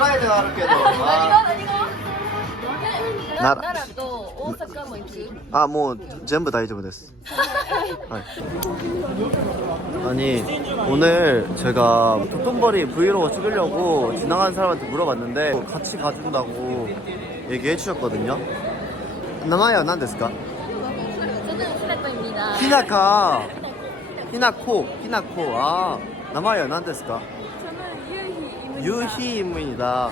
ライドあるけど。何が何がな奈良と大阪も行く 아, 뭐 전부 다이저브 됐어. 아니 오늘 제가 도톤버리 브이로그 찍으려고 지나가는 사람한테 물어봤는데 같이 가준다고 얘기해 주셨거든요. 나마야 난데스까? 저는 히나코입니다 히나카, 히나코, 히나코. 아, 나마야 난데스까? 저는 유희 유희 인물이다.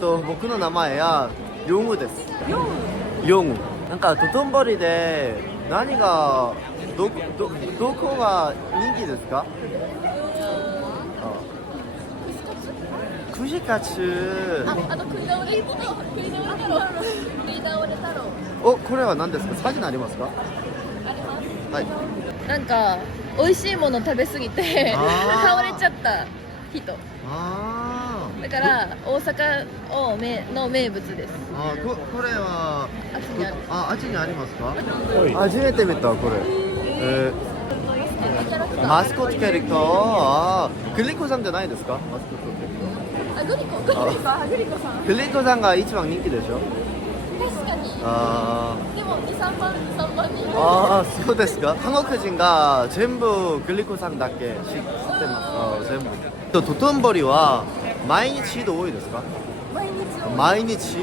또僕の名前はヨングです。ヨング。なんかトトンボリで何がどどどこが人気ですか？あ串カツ。あ、あと栗倒れ栗倒れ太郎栗倒れ太郎おこれは何ですか？サジナありますか？ありますはい。なんか美味しいもの食べ過ぎてあー倒れちゃった人あ だから大阪をめの名物です。あ。あここれはあっちにある。ああっちにありますか？初めて見たこれ。えー。マスコットキャラクター？あーグリコさんじゃないですか？マスコットキャラクあグリコグリコさん。グリコさん。ターグリコさんが一番人気でしょ？確かに。あでも23番3番にーあーそうですか？韓国人が全部グリコさんだけ知知ってます。あー全部。とトトンボリは毎日移動多いですか毎日を毎日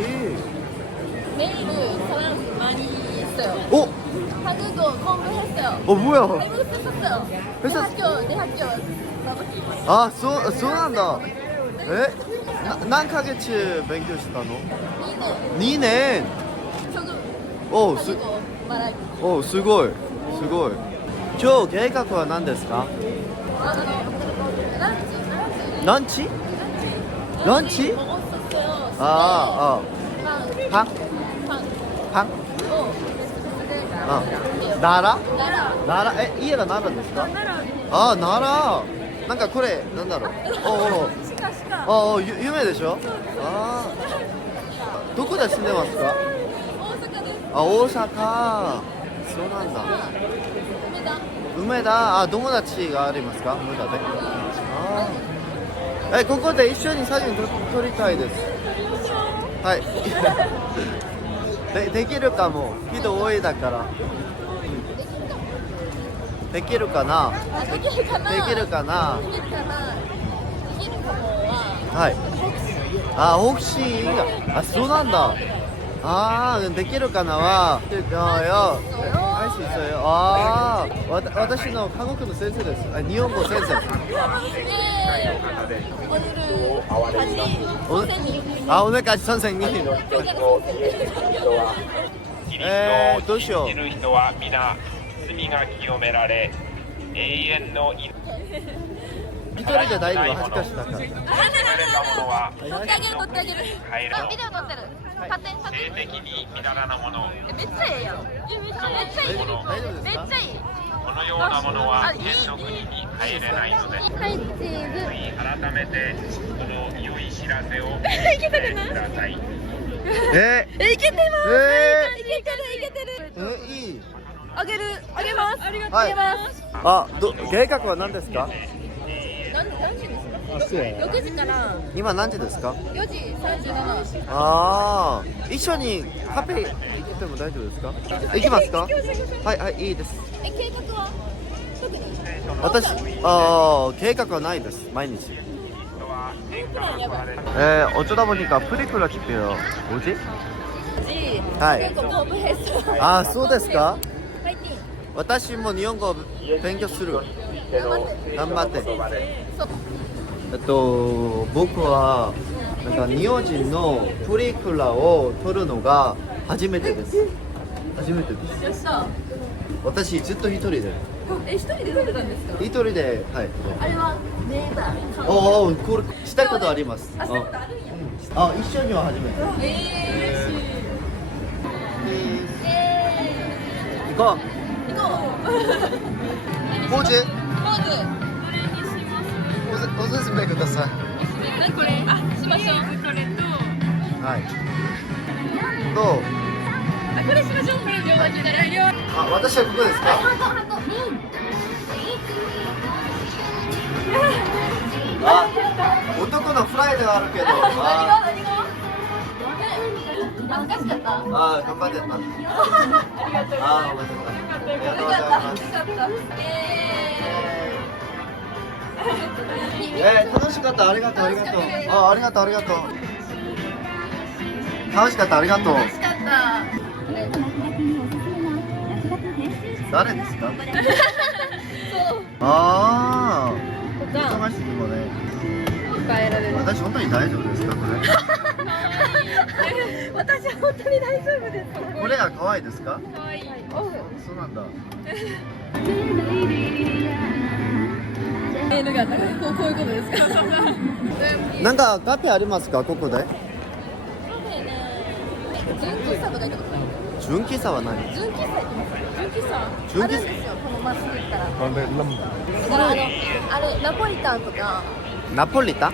メール사람 많이 있어요 오! 한국어 공부했어요 어 뭐야 한국어 썼어요 내 했었- 학교 내 학교 나도 아そうそうなんだえな何ヶ月勉強したの 2年 2年 조금 おうす 한국어 말하기 おうすごいすごい今日計画は何ですか 아, 아, 런치 런치 ラン チランチ 먹었었어요 아, 빵 방? 빵 방? 어 베스트 아, 나라? 나라 奈良え家が奈良ですか 나라 あ奈良なんかこれなんだろうおうおう 시카 시카 ああゆ有名でしょあーどこで住んでますか 오사카 ですあ大阪そうなんだ梅田梅田あ友達がありますか梅田であー えここで一緒に写真撮撮りたいです。はい。でできるかも。人多いだから。できるかな？あできるかな？できるかな？できるかははい。あホクシーあそうなんだ。あーできるかなは。あよしそう。ああわた私の科学の先生です。あ日本語先生。おあお願い先生に。えー、どうしよう。る人は皆罪が清められ永遠の命。一人で大丈夫恥ずかしいだからされた者は撮ってあげる撮ってあげるあビデオ撮ってる性的に乱らなものえめっちゃええやんめっちゃいいめっちゃいいこのようなものは天の国に帰れないのではいチーズ改めてこの良い知らせをい。ええいけてますえいけてるいけてるー、えいいあげるあげます。ありがとうはい。あげます。あど計画は何ですか？何何時ですか6時から今何時ですか4時37ああ一緒にカフェ行っても大丈夫ですか行きますかはいはいいいですえ計画は特に私ああ計画はないです毎日人は天から来られた 에 어쩌다 보니까 프리쿨러 집이에요 뭐지? はいなんかボブヘスト 아 소데스까? ファイティン私も日本語を勉強する 頑張って。えっと僕はなんか日本人のプリクラを撮るのが初めてです。初めてです。よっ私ずっと一人で。え一人で撮れたんですか？一人ではい。あれはネーターおおこれしたことあります。あしたことあるんや。あ一緒には初めて。えー、嬉しい。え行こー、行こううポーズポーズおすおすすめください。何これ？あしましょう。これとはい。どうあこれしましょう。これ両脇で両脇あ私はここですか？ハトハトあ男のフライドがあるけど 何が？あ。何が？恥ずかしかった。ーあー頑張ってた。あよかった。よかった。えー、楽しかった。ありがとうありがとうあありがとうありがとう楽しかった。ありがとう楽しかった。誰ですかああ忙しいとこね変えられる私本当に大丈夫ですかこれ 私は本当に大丈夫です。れこれが可愛いですか？可愛い。そうなんだ。なんかカフェありますか？ここで？純喫茶とか行ったことない。純喫茶は何？純喫茶行きます。純喫茶あるんですよこのまっすぐ行ったら。だからあのあれナポリタンとか。ナポリタン？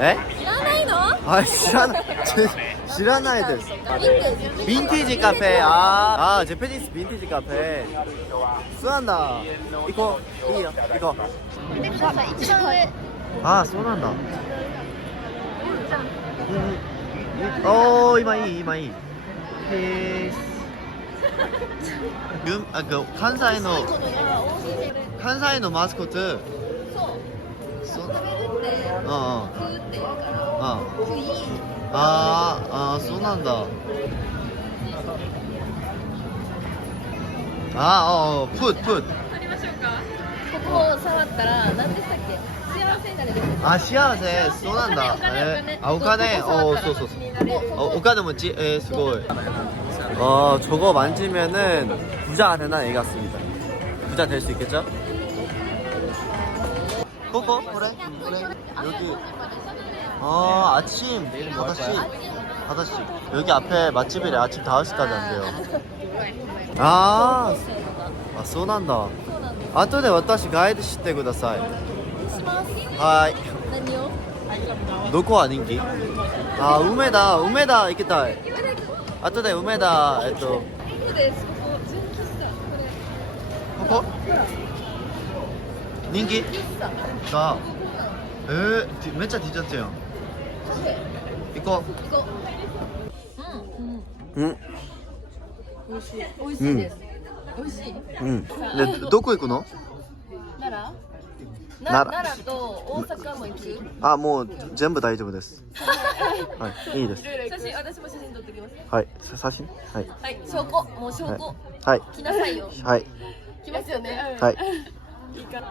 え？え？知らないの？はい知らない。ち知らないです。ヴィンテージカフェ。あーあージャパニーズヴィンテージカフェ。そうな。んだ行こう。いいよ。行こう。見てください一番上ああそうなんだ。おお今いい今いい。へえゆんあこ関西の関西のマスコット。そう 어, 어, 어. 아, 아, 쏘난다. 아, 어, 어, 풋, 풋. 그거 사왔더라. 아, 시아세, 쏘난다. 아, 오카네, 예. 아, 어, 쏘쏘. 어, 오카네 어, 뭐지? 예, 에, 스고이. 어, 저거 만지면은 부자가 되나, 얘 같습니다. 부자 될 수 있겠죠? 꼬꼬? 그래? 그래. 여기. 아, 아침 5시. 5시. 여기 앞에 맛집이래. 아침 5시까지 한대요. 아, 아, 쏘난다. 後で私ガイドしてください。しますはい。何をどこは人気あ、梅田、梅田行きたい。後で梅田、えっと、ここですここ純喫茶こここ 人気？さあ、えー、めっちゃ T シャツやん。行こ行こう。うん。うんう。うん、美味しい。美味しいです。美味しい。うん。で、どこ行くの？奈良？な奈良。奈良と大阪も行く？あ、もう全部大丈夫です。はい、いいです。写真私も写真撮ってきます。はい、さ写真？はい。はい。証拠？もう証拠？はい。来なさいよ。はい。来ますよね。はい。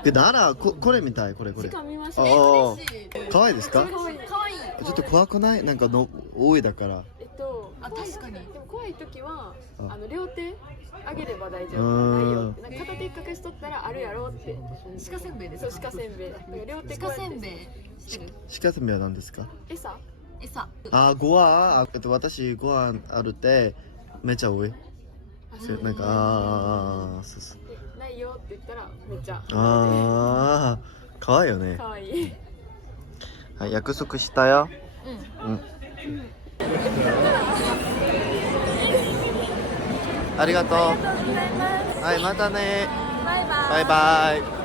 で、奈良、ここれみたい、これこれ。見ましあたー嬉しい。可愛いですか？かわいいかわい。いちょっと怖くない？なんかの多いだから。えっと、あ確かに。でも怖い時はあ。あの両手上げれば大丈夫。んないよ。ってなんか片手隠しとったらあるやろって。鹿せんべいですそう鹿せんべい。だから両手鹿せんべい。鹿せんべいは何ですか？餌。餌。あ、ご飯、あえっと、私ご飯あるって、めっちゃ多い。せなんか、あー、そうそう。いよって言ったらめっちゃあー、可愛いよね。かわいいはい、約束したよ。うんうん。ありがとう。ありがとうございますはい、またね。バイバイバイバイ。